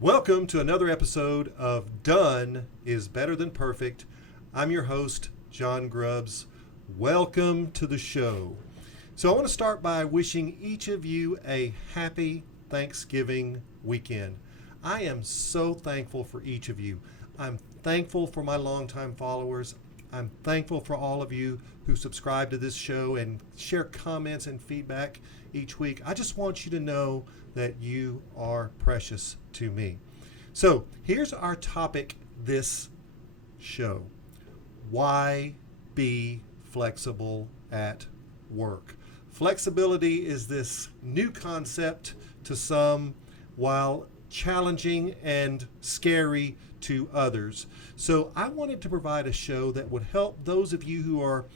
Welcome to another episode of Done is Better Than Perfect. I'm your host, John Grubbs. Welcome to the show. So I want to start by wishing each of you a happy Thanksgiving weekend. I am so thankful for each of you. I'm thankful for my longtime followers. I'm thankful for all of you who subscribe to this show and share comments and feedback each week. I just want you to know that you are precious to me. So here's our topic this show. Why be flexible at work? Flexibility is this new concept to some, while challenging and scary to others. So I wanted to provide a show that would help those of you who are,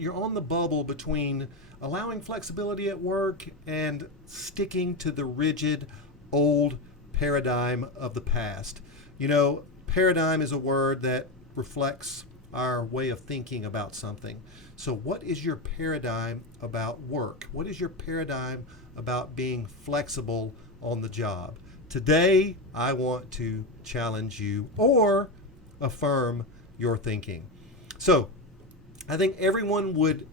you're on the bubble between allowing flexibility at work and sticking to the rigid old paradigm of the past. You know, paradigm is a word that reflects our way of thinking about something. So what is your paradigm about work? What is your paradigm about being flexible on the job? Today, I want to challenge you or affirm your thinking. So I think everyone would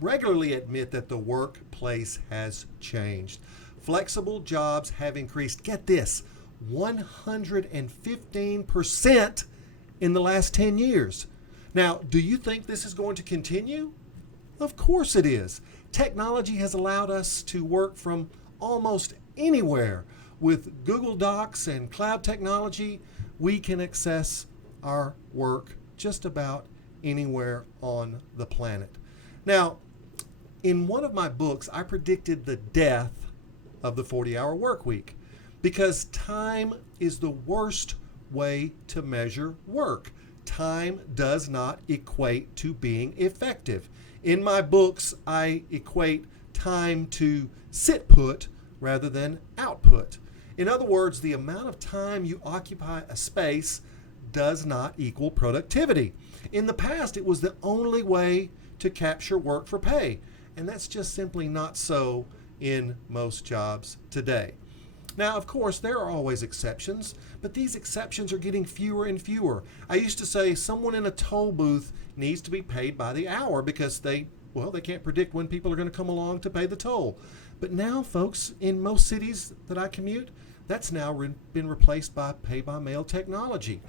regularly admit that the workplace has changed. Flexible jobs have increased, get this, 115% in the last 10 years. Now, do you think this is going to continue? Of course it is. Technology has allowed us to work from almost anywhere. With Google Docs and cloud technology, we can access our work just about anywhere on the planet. Now, in one of my books, I predicted the death of the 40-hour work week because time is the worst way to measure work. Time does not equate to being effective. In my books, I equate time to sit put rather than output. In other words, the amount of time you occupy a space does not equal productivity. In the past, it was the only way to capture work for pay, and that's just simply not so in most jobs today. Now, of course, there are always exceptions, but these exceptions are getting fewer and fewer. I used to say someone in a toll booth needs to be paid by the hour because they can't predict when people are going to come along to pay the toll. But now, folks, in most cities that I commute, that's now been replaced by pay-by-mail technology.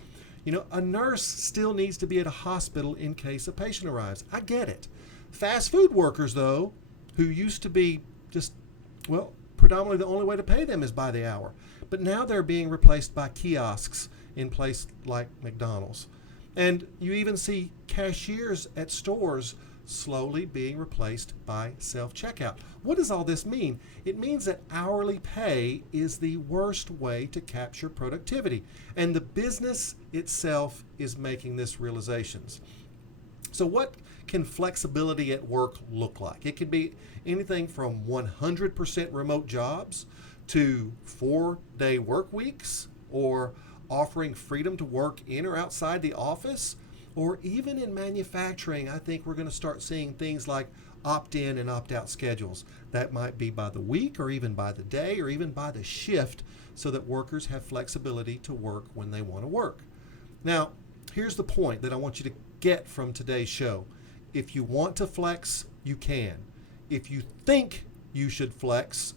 You know, a nurse still needs to be at a hospital in case a patient arrives. I get it. Fast food workers, though, who used to be predominantly the only way to pay them is by the hour. But now they're being replaced by kiosks in places like McDonald's. And you even see cashiers at stores slowly being replaced by self-checkout. What does all this mean? It means that hourly pay is the worst way to capture productivity, and the business itself is making this realizations. So what can flexibility at work look like? It can be anything from 100% remote jobs to 4-day work weeks, or offering freedom to work in or outside the office. Or even in manufacturing, I think we're going to start seeing things like opt-in and opt-out schedules. That might be by the week or even by the day or even by the shift so that workers have flexibility to work when they want to work. Now, here's the point that I want you to get from today's show. If you want to flex, you can. If you think you should flex,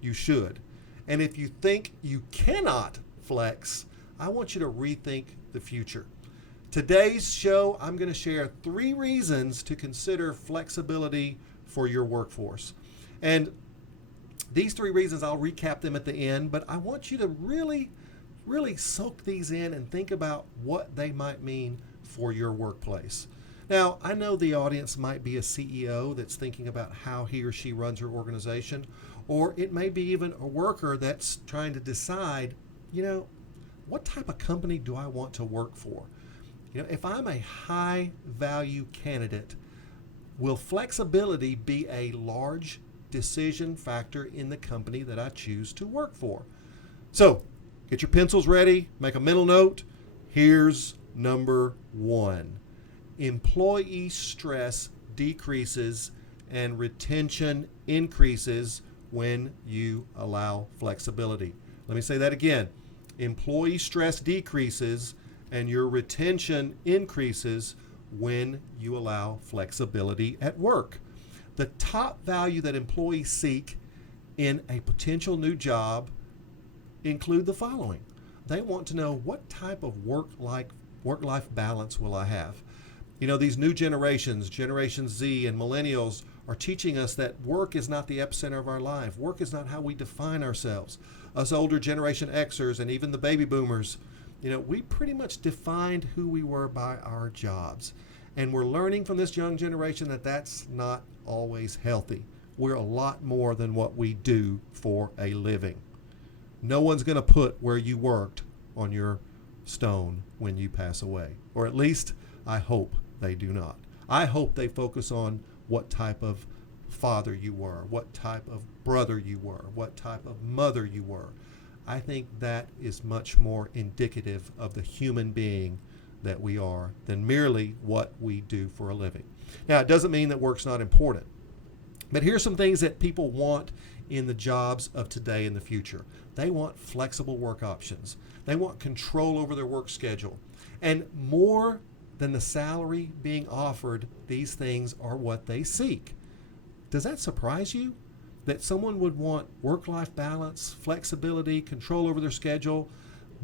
you should. And if you think you cannot flex, I want you to rethink the future. Today's show, I'm going to share 3 reasons to consider flexibility for your workforce. And these 3 reasons, I'll recap them at the end, but I want you to really soak these in and think about what they might mean for your workplace. Now, I know the audience might be a CEO that's thinking about how he or she runs her organization, or it may be even a worker that's trying to decide, what type of company do I want to work for? If I'm a high value candidate, will flexibility be a large decision factor in the company that I choose to work for? So get your pencils ready, make a mental note. Here's number 1. Employee stress decreases and retention increases when you allow flexibility. Let me say that again. Employee stress decreases and your retention increases when you allow flexibility at work. The top value that employees seek in a potential new job include the following. They want to know, what type of work-life balance will I have? You know, these new generations, Generation Z and millennials, are teaching us that work is not the epicenter of our life. Work is not how we define ourselves. Us older Generation Xers and even the baby boomers, you know, we pretty much defined who we were by our jobs. And we're learning from this young generation that that's not always healthy. We're a lot more than what we do for a living. No one's going to put where you worked on your stone when you pass away. Or at least I hope they do not. I hope they focus on what type of father you were, what type of brother you were, what type of mother you were. I think that is much more indicative of the human being that we are than merely what we do for a living. Now, it doesn't mean that work's not important, but here's some things that people want in the jobs of today and the future. They want flexible work options. They want control over their work schedule. And more than the salary being offered, these things are what they seek. Does that surprise you? That someone would want work-life balance, flexibility, control over their schedule,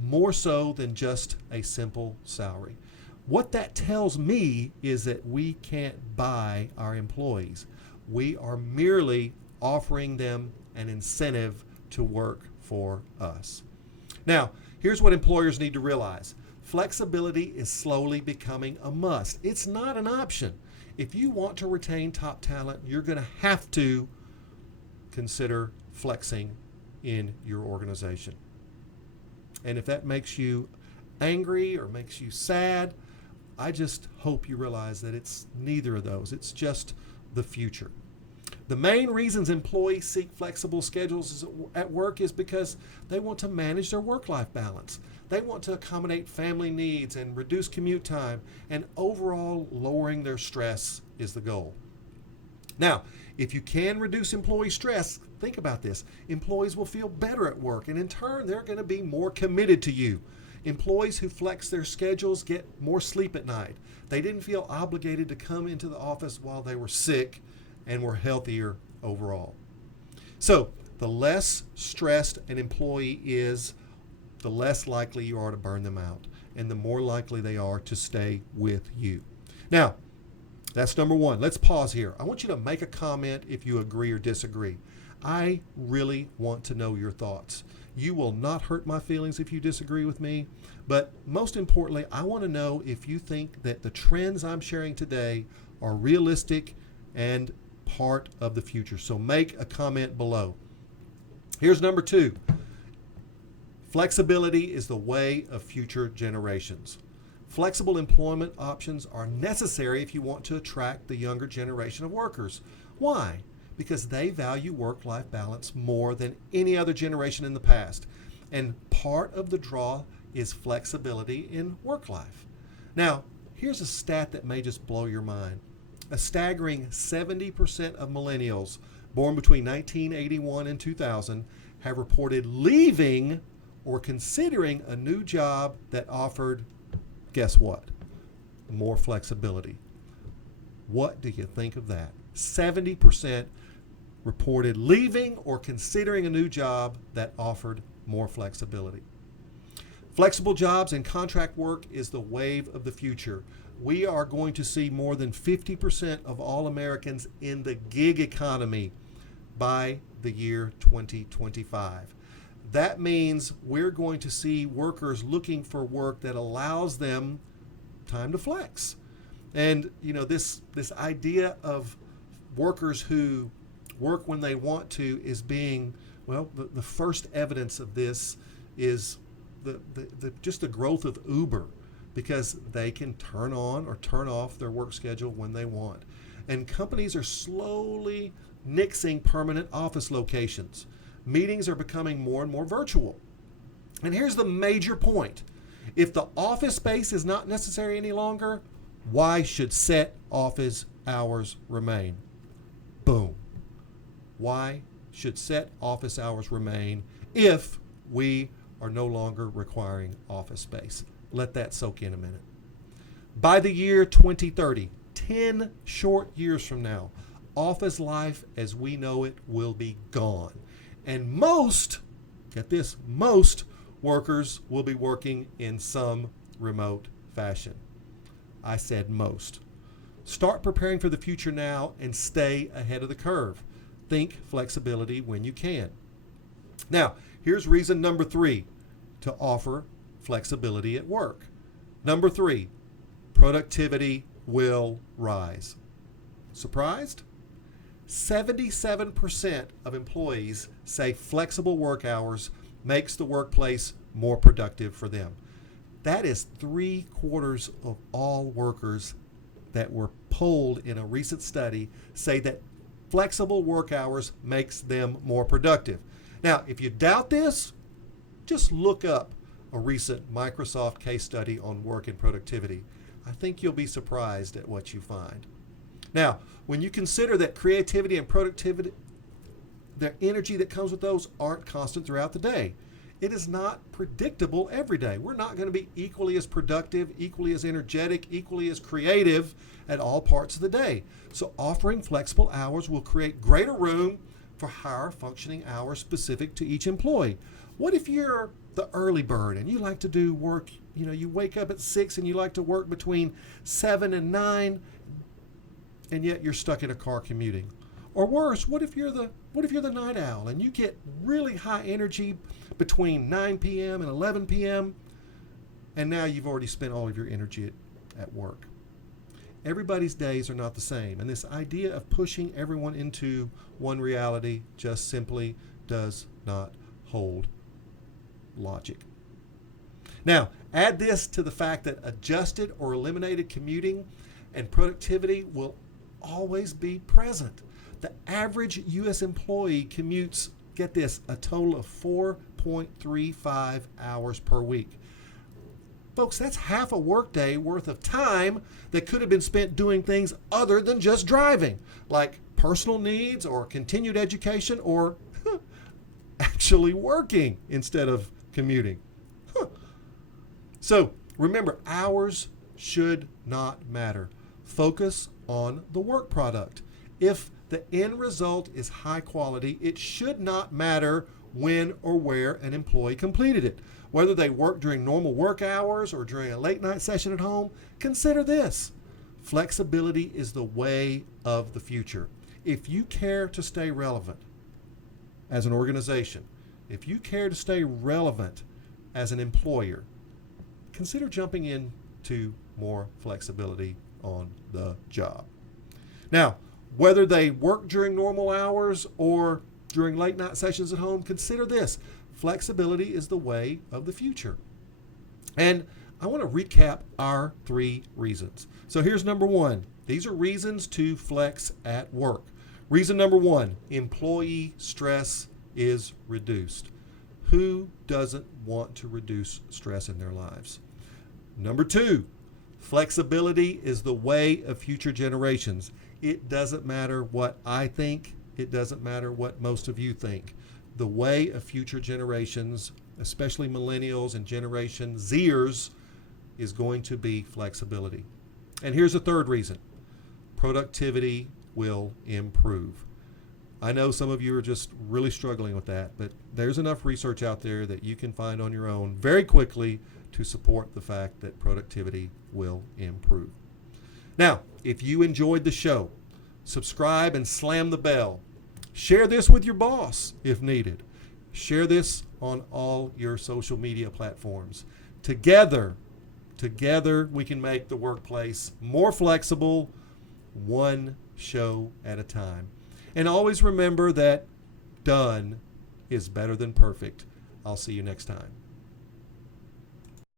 more so than just a simple salary. What that tells me is that we can't buy our employees. We are merely offering them an incentive to work for us. Now, here's what employers need to realize. Flexibility is slowly becoming a must. It's not an option. If you want to retain top talent, you're going to have to consider flexing in your organization. And if that makes you angry or makes you sad, I just hope you realize that it's neither of those. It's just the future. The main reasons employees seek flexible schedules at work is because they want to manage their work-life balance. They want to accommodate family needs and reduce commute time, and overall lowering their stress is the goal. Now, if you can reduce employee stress, think about this. Employees will feel better at work, and in turn, they're going to be more committed to you. Employees who flex their schedules get more sleep at night. They didn't feel obligated to come into the office while they were sick and were healthier overall. So, the less stressed an employee is, the less likely you are to burn them out, and the more likely they are to stay with you. Now, that's number one. Let's pause here. I want you to make a comment if you agree or disagree. I really want to know your thoughts. You will not hurt my feelings if you disagree with me, but most importantly, I want to know if you think that the trends I'm sharing today are realistic and part of the future. So make a comment below. Here's number two. Flexibility is the way of future generations. Flexible employment options are necessary if you want to attract the younger generation of workers. Why? Because they value work-life balance more than any other generation in the past. And part of the draw is flexibility in work life. Now, here's a stat that may just blow your mind. A staggering 70% of millennials born between 1981 and 2000 have reported leaving or considering a new job that offered, guess what? More flexibility. What do you think of that? 70% reported leaving or considering a new job that offered more flexibility. Flexible jobs and contract work is the wave of the future. We are going to see more than 50% of all Americans in the gig economy by the year 2025. That means we're going to see workers looking for work that allows them time to flex. And you know, this idea of workers who work when they want to is being, well, the first evidence of this is just the growth of Uber, because they can turn on or turn off their work schedule when they want. And companies are slowly nixing permanent office locations. Meetings are becoming more and more virtual. And here's the major point. If the office space is not necessary any longer, why should set office hours remain? Boom. Why should set office hours remain if we are no longer requiring office space. Let that soak in a minute. By the year 2030, 10 short years from now, office life as we know it will be gone. And most, get this, most workers will be working in some remote fashion. I said most. Start preparing for the future now and stay ahead of the curve. Think flexibility when you can. Now, here's reason number 3 to offer flexibility at work. Number 3, productivity will rise. Surprised? 77% of employees say flexible work hours makes the workplace more productive for them. That is 3/4 of all workers that were polled in a recent study say that flexible work hours makes them more productive. Now, if you doubt this, just look up a recent Microsoft case study on work and productivity. I think you'll be surprised at what you find. Now, when you consider that creativity and productivity, the energy that comes with those aren't constant throughout the day. It is not predictable every day. We're not going to be equally as productive, equally as energetic, equally as creative at all parts of the day. So offering flexible hours will create greater room for higher functioning hours specific to each employee. What if you're the early bird and you like to do work, you wake up at 6 and you like to work between 7 and 9, and yet you're stuck in a car commuting? Or worse, what if you're the night owl and you get really high energy between 9 p.m. and 11 p.m. and now you've already spent all of your energy at work? Everybody's days are not the same, and this idea of pushing everyone into one reality just simply does not hold logic. Now, add this to the fact that adjusted or eliminated commuting and productivity will always be present. The average U.S. employee commutes, get this, a total of 4.35 hours per week. Folks, that's half a workday worth of time that could have been spent doing things other than just driving, like personal needs or continued education or actually working instead of commuting. So remember, hours should not matter. Focus on the work product. If the end result is high quality, it should not matter when or where an employee completed it. Whether they work during normal work hours or during a late night session at home, consider this. Flexibility is the way of the future. If you care to stay relevant as an organization, if you care to stay relevant as an employer, consider jumping into more flexibility on the job. Now, whether they work during normal hours or during late night sessions at home, consider this. Flexibility is the way of the future. And I want to recap our 3 reasons. So here's number 1. These are reasons to flex at work. Reason number 1, employee stress is reduced. Who doesn't want to reduce stress in their lives? Number 2, flexibility is the way of future generations. It doesn't matter what I think. It doesn't matter what most of you think. The way of future generations, especially millennials and Generation Zers, is going to be flexibility. And here's a 3rd reason. Productivity will improve. I know some of you are just really struggling with that, but there's enough research out there that you can find on your own very quickly to support the fact that productivity will improve. Now, if you enjoyed the show, subscribe and slam the bell. Share this with your boss if needed. Share this on all your social media platforms. Together we can make the workplace more flexible, one show at a time. And always remember that done is better than perfect. I'll see you next time.